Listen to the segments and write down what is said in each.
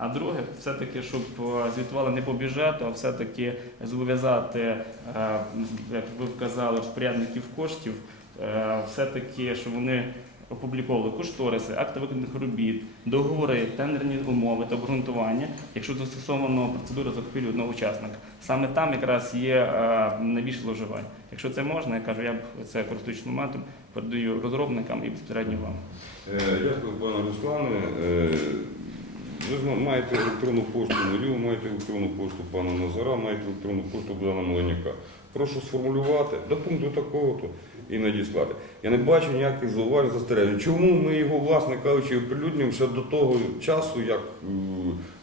А друге, все-таки, щоб е, звітували не по бюджету, а все-таки зобов'язати, е, як ви вказали, розпорядників коштів, е, все-таки, щоб вони опубліковували кошториси, акти виконаних робіт, договори, тендерні умови та обґрунтування, якщо застосовано процедуру закупівлі одного учасника. Саме там якраз є найбільше зловживань. Якщо це можна, я кажу, я б це користуючись моментом, передаю розробникам і безпосередньо вам. Дякую, пане Руслане. Ви маєте електронну пошту Налю, маєте електронну пошту пана Назара, маєте електронну пошту Богдана Меленюка. Прошу сформулювати до пункту такого-то і надіслати. Я не бачу ніяких зауважень застережень. Чому ми його, власне кажучи, оприлюднюємо ще до того часу, як е,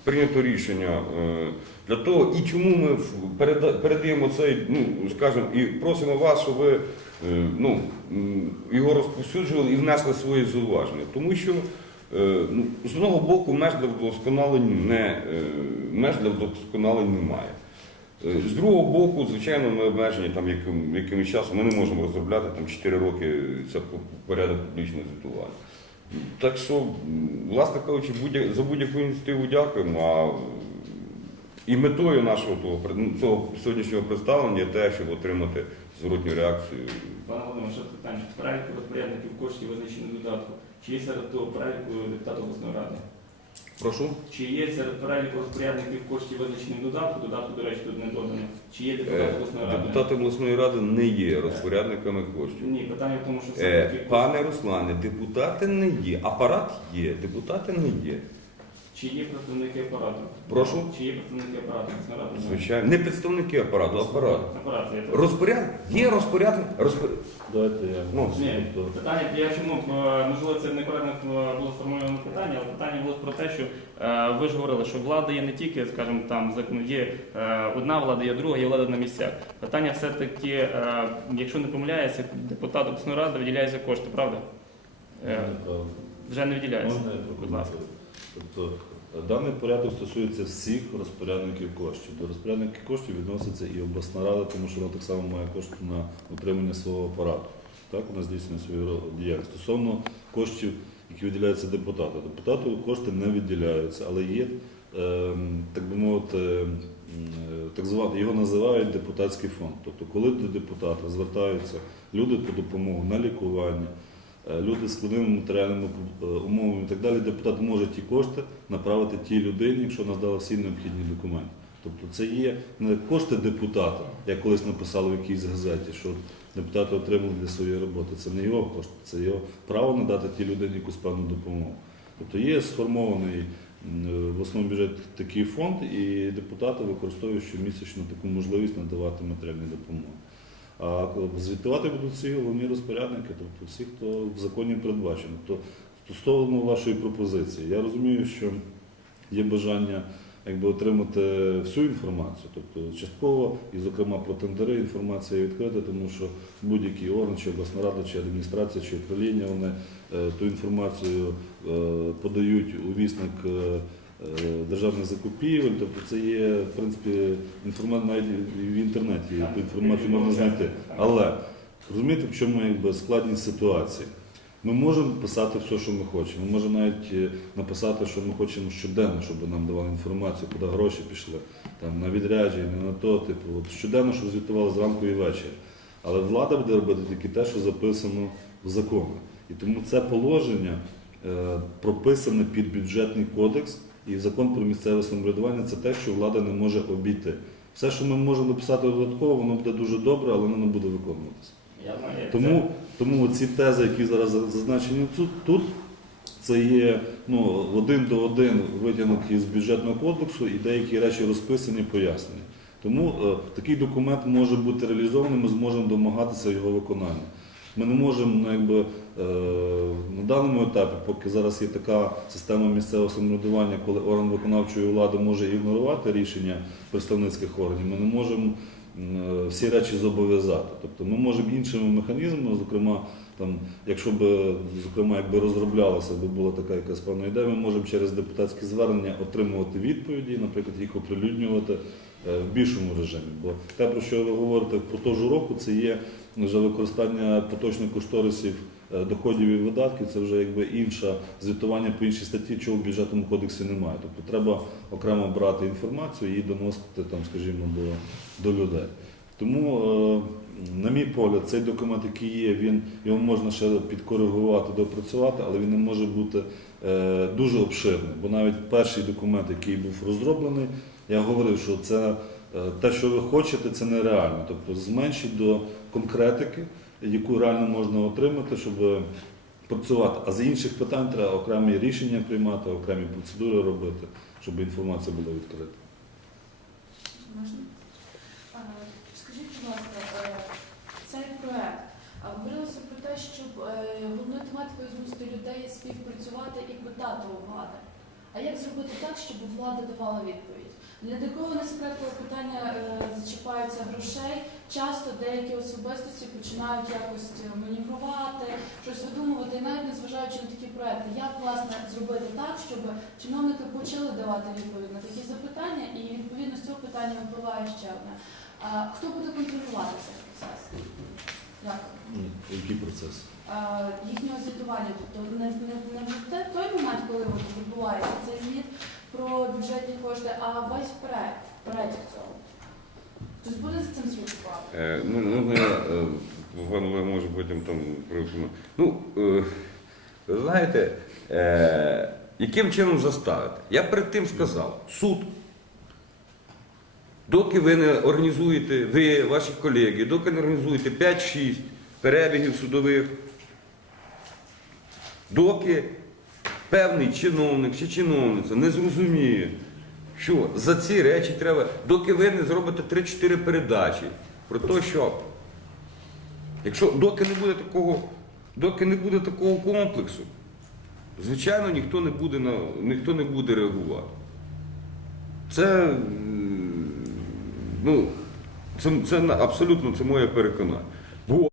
прийнято рішення е, для того, і чому ми переда- передаємо цей, ну скажімо, і просимо вас, щоб ви е, ну, його розповсюджували і внесли свої зауваження. Тому що ну, з одного боку меж для вдосконалень не е, меж для вдосконалень немає. Е, З другого боку, звичайно, ми обмежені там яким, якимось часом. Ми не можемо розробляти там 4 роки це порядок публічного звітування. Так що, власне кажучи, будь- за будь-яку ініціативу дякуємо. А і метою нашого того, пред- ну, цього сьогоднішнього представлення є те, щоб отримати зворотню реакцію. Пане Володимир, ще питання. Чи перелік розпорядників коштів визначений в додатку? Чи є серед того переліку депутата обласної ради? Прошу. Чи є серед переліку розпорядників коштів визначений в додатку? Додатку, до речі, тут не додано. Чи є депутат Е, обласної ради? Депутати обласної ради не є розпорядниками коштів. Ні, питання в тому, що Е, все-таки Пане Руслане, депутати не є. Апарат є, депутати не є. Чи є представники апарату? Прошу? Чи є представники апарату ради? Звичайно, не представники апарату, апарат. Апарат, я так. Розпоряд... Є розпорядник. Розпор... Давайте я Ну, Ні, питання, я чому, е, можливо, це некоректно е, було сформульовано питання, але питання було про те, що е, ви ж говорили, що влада є не тільки, скажімо, там закон- є е, одна влада, є друга, є влада на місцях. Питання все-таки, е, якщо не помиляється, депутат обласної ради виділяється кошти, правда? Е. Вже не виділяється. Можна я Будь ласка. прокоментую? Тобто даний порядок стосується всіх розпорядників коштів. До розпорядників коштів відноситься і обласна рада, тому що вона так само має кошти на утримання свого апарату. Так, вона здійснює свою діяльність. Стосовно коштів, які виділяються депутату. Депутату кошти не виділяються, але є, ем, так би мовити, ем, е, так званий, його називають депутатський фонд. Тобто, коли до депутата звертаються люди по допомогу на лікування, Е, люди з складними матеріальними е, умовами і так далі, депутат може ті кошти направити тій людині, якщо вона здала всі необхідні документи. Тобто це є не кошти депутата, як колись написали в якійсь газеті, що депутати отримали для своєї роботи. Це не його кошти, це його право надати тій людині якусь певну допомогу. Тобто є сформований в основному бюджет такий фонд, і депутати використовують щомісячно таку можливість надавати матеріальну допомогу. А звітувати будуть всі головні розпорядники, тобто всі, хто в законі передбачено. Тобто стосовно вашої пропозиції, я розумію, що є бажання якби, отримати всю інформацію, тобто частково і, зокрема, про тендери інформація відкрита, тому що будь-який орган, чи обласна рада, чи адміністрація, чи управління, вони е, ту інформацію е, подають у вісник. Е, Державних закупівель, тобто це є в принципі інформація навіть в інтернеті інформацію можна знайти. Але розумієте, в чому якби складність ситуації? Ми можемо писати все, що ми хочемо. Ми можемо навіть е, написати, що ми хочемо щоденно, щоб нам давали інформацію, куди гроші пішли, там на відрядження, на то, типу, от щоденно, щоб звітували зранку і ввечері. Але влада буде робити тільки те, що записано в законі. І тому це положення е, прописане під бюджетний кодекс і закон про місцеве самоврядування це те, що влада не може обійти. Все, що ми можемо написати додатково, воно буде дуже добре, але воно не буде виконуватися. Тому, тому ці тези, які зараз зазначені тут, тут це є ну, один до один витягнуті з бюджетного кодексу і деякі речі розписані, пояснені. Тому е, такий документ може бути реалізований, ми зможемо домагатися його виконання. Ми не можемо ну, якби, е, на даному етапі, поки зараз є така система місцевого самоврядування, коли орган виконавчої влади може ігнорувати рішення представницьких органів, ми не можемо е, всі речі зобов'язати. Тобто ми можемо іншими механізмами, зокрема, там, якщо б зокрема, якби розроблялася, би була така якась певна ідея, ми можемо через депутатські звернення отримувати відповіді, наприклад, їх оприлюднювати в більшому режимі. Бо те, про що ви говорите про ту ж року, це є вже використання поточних кошторисів е, доходів і видатків, це вже якби інше звітування по іншій статті, чого в бюджетному кодексі немає. Тобто треба окремо брати інформацію і доносити там, скажімо, до, до людей. Тому, е, на мій погляд, цей документ, який є, він його можна ще підкоригувати, допрацювати, але він не може бути е, дуже обширним. Бо навіть перший документ, який був розроблений, я говорив, що це е, те, що ви хочете, це нереально. Тобто зменшіть до конкретики, яку реально можна отримати, щоб працювати. А з інших питань треба окремі рішення приймати, окремі процедури робити, щоб інформація була відкрита. Можна? Скажіть, будь ласка, е, цей проект говорилося про те, щоб е, головною тематикою змусити людей співпрацювати і питати у влади. А як зробити так, щоб влада давала відповідь? Для такого не секрет, коли питання е, зачіпаються грошей, часто деякі особистості починають якось е, маневрувати, щось видумувати, і навіть незважаючи на такі проекти, як власне зробити так, щоб чиновники почали давати відповідь на такі запитання, і відповідно з цього питання випливає ще одне. Хто буде контролювати цей процес? Дякую. Який процес? Їхнього звітування, тобто не, в той момент, коли відбувається про бюджетні кошти, а весь проект, перетяг цього. Хтось буде за цим слідкувати? Е, Ну, ну, пан Олег може потім там прокоментує. Ну, е, ви знаєте, е, яким чином заставити? Я перед тим сказав, суд. Доки ви не організуєте, ви, ваші колеги, доки не організуєте 5-6 перебігів судових, доки певний чиновник чи чиновниця не зрозуміє, що за ці речі треба, доки ви не зробите 3-4 передачі про те, що якщо доки не буде такого, доки не буде такого комплексу, звичайно, ніхто не буде, ніхто не буде реагувати. Це, ну, це, це абсолютно це моє переконання.